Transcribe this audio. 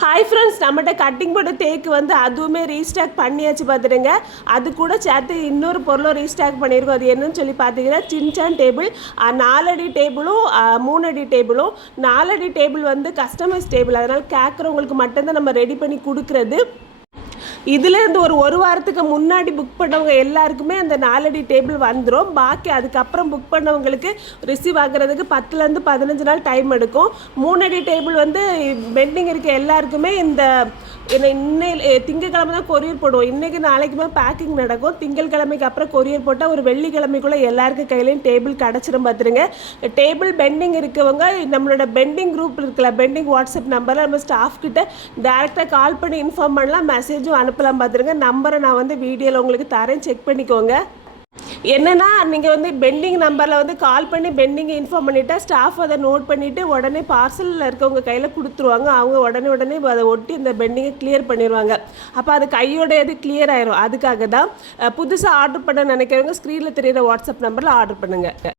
Hi friends, நம்மகிட்ட cutting board தேக்கு வந்து அதுவுமே ரீஸ்டாக் பண்ணியாச்சு பார்த்துடுங்க. அது கூட சேர்த்து இன்னொரு பொருளும் ரீஸ்டாக் பண்ணியிருக்கோம். அது என்னன்னு சொல்லி பார்த்தீங்கன்னா சின்சான் டேபிள். 4 அடி டேபிளும் 3 அடி டேபிளும். 4 அடி டேபிள் வந்து கஸ்டமைஸ் டேபிள், அதனால் கேட்குறவங்களுக்கு மட்டும்தான் நம்ம ரெடி பண்ணி கொடுக்குறது. இதுலேருந்து ஒரு வாரத்துக்கு முன்னாடி புக் பண்ணவங்க எல்லாருக்குமே அந்த 4 அடி டேபிள் வந்துடும். பாக்கி அதுக்கப்புறம் புக் பண்ணவங்களுக்கு ரிசீவ் ஆகிறதுக்கு 10லேருந்து 15 நாள் டைம் எடுக்கும். 3 அடி டேபிள் வந்து பெண்டிங் இருக்க எல்லாருக்குமே இந்த திங்கக்கிழமை தான் கொரியர் போடுவோம். இன்றைக்கி நாளைக்குமே பேக்கிங் நடக்கும். திங்கட்கிழமைக்கு அப்புறம் கொரியர் போட்டால் ஒரு வெள்ளிக்கிழமைக்குள்ளே எல்லாருக்கும் கையிலையும் டேபிள் கிடச்சிரும் பார்த்துருங்க. டேபிள் பெண்டிங் இருக்கவங்க நம்மளோட பெண்டிங் குரூப் இருக்குல்ல, பெண்டிங் வாட்ஸ்அப் நம்பரில் நம்ம ஸ்டாஃப் கிட்ட டேரெக்டாக கால் பண்ணி இன்ஃபார்ம் பண்ணலாம், மெசேஜும் அனுப்பலாம் பார்த்துருங்க. நம்பரை நான் வந்து வீடியோவில் உங்களுக்கு தரேன், செக் பண்ணிக்கோங்க. என்னென்னா நீங்கள் வந்து பெண்டிங் நம்பரில் வந்து கால் பண்ணி பெண்டிங்கை இன்ஃபார்ம் பண்ணிவிட்டால் ஸ்டாஃப் அதை நோட் பண்ணிவிட்டு உடனே பார்சலில் இருக்கவங்க கையில் கொடுத்துருவாங்க. அவங்க உடனே அதை ஒட்டி அந்த பெண்டிங்கை கிளியர் பண்ணிடுவாங்க. அப்போ அது கையோட இது கிளியர் ஆயிரும். அதுக்காக தான் புதுசாக ஆர்டர் பண்ண நினைக்கிறவங்க ஸ்க்ரீனில் தெரியுற வாட்ஸ்அப் நம்பரில் ஆர்டர் பண்ணுங்கள்.